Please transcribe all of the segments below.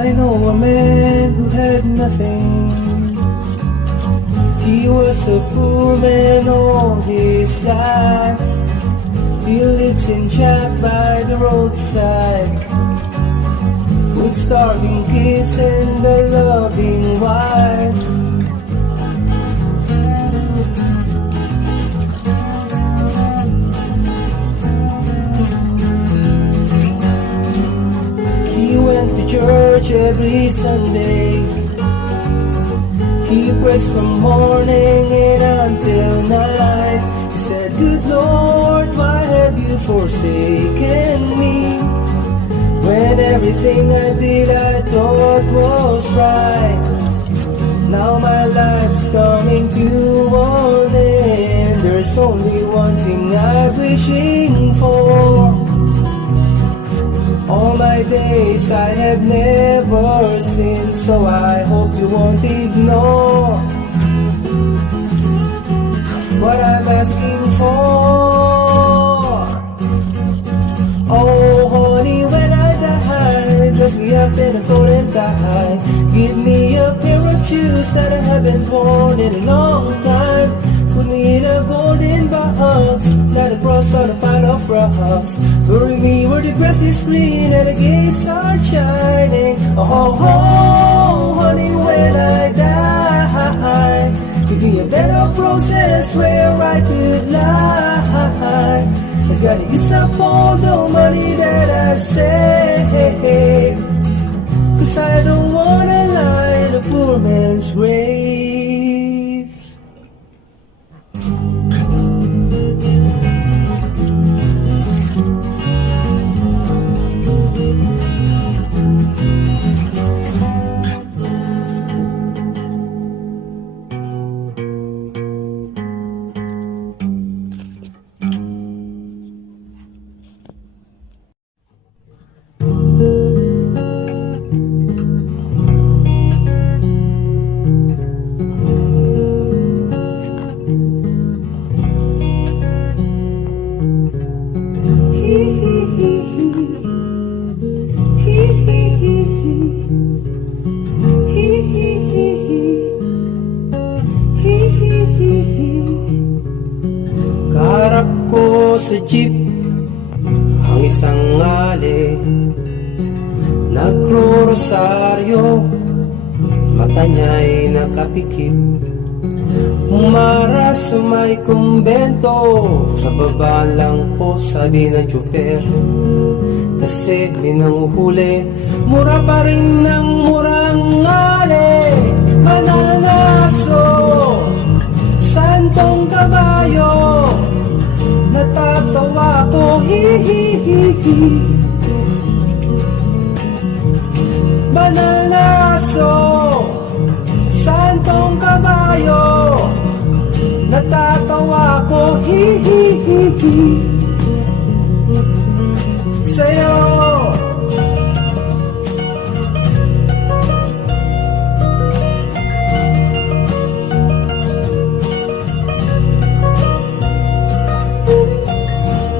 I know a man who had nothing. He was a poor man all his life. He lives in shack by the roadside, with starving kids and a loving wife. He went to church every Sunday. He prays from morning and until night. He said, "Good Lord, why have you forsaken me? When everything I did I thought was right. Now my life's coming to an end. There's only one thing I'm wishing for. All my days I have never sinned, so I hope you won't ignore what I'm asking for. Oh honey, when I die, dress me up in a golden tie. Give me a pair of shoes that I haven't worn in a long time. Put me in a golden box, not a cross on a pile of rocks. Bury me where the grass is green and the gates are shining. Oh, oh, honey, when I die, give me a bed of roses where I could lie. I gotta use up all the money that I saved, 'cause I don't wanna lie in a poor man's grave. Kaharap ko sa jeep ang isang ngali, nagro-rosaryo, mata niya'y nakapikit. Umaras sa may kumbento, sa baba lang po sabi ng tsuper, kasi minanguhuli, mura pa rin ng murang ngali. Mananaso, santong kabayo, natatawa ko, hihihihi. Mananaso, santong kabayo, natatawa ko, hihihihi. Sa'yo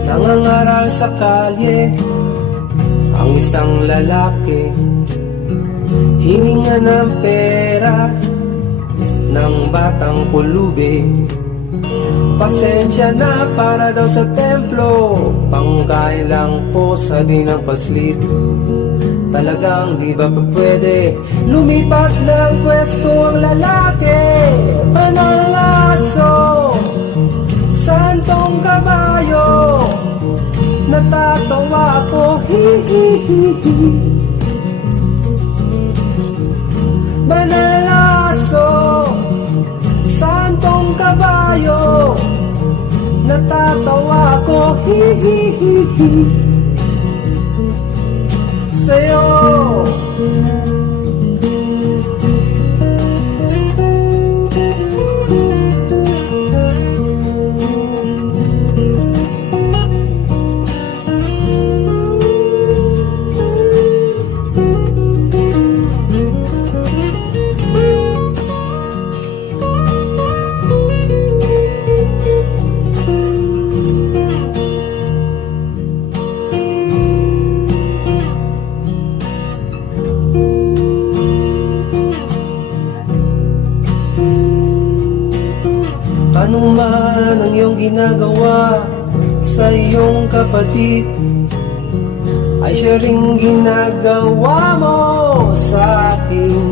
nangangaral sa kalye ang isang lalaki, hininga ng pera ng batang pulubi. Pasensya na para daw sa templo, pangkain lang po sabi ng paslit. Talagang di ba pa pwede lumipat ng pwesto ang lalaki? Manalaso, santong kabayo, natatawa ko, hihihihi. Manalaso, santong kabayo, natatawa ko, hihihihi. Sa'yo ginagawa sa iyong kapatid ay siya ring ginagawa mo sa akin.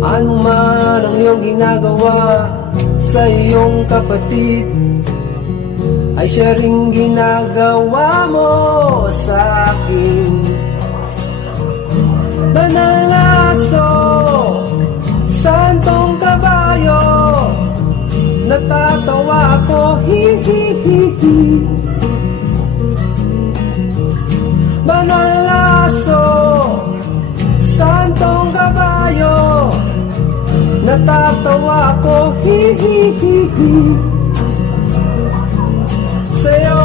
Ano man ang iyong ginagawa sa iyong kapatid ay siya ring ginagawa mo sa akin. Banal na aso, santong kabayo, natatawa ako, hi hi hi hi. Banal na aso, santong kabayo, natatawa ako, hi hi hi hi. Sa'yo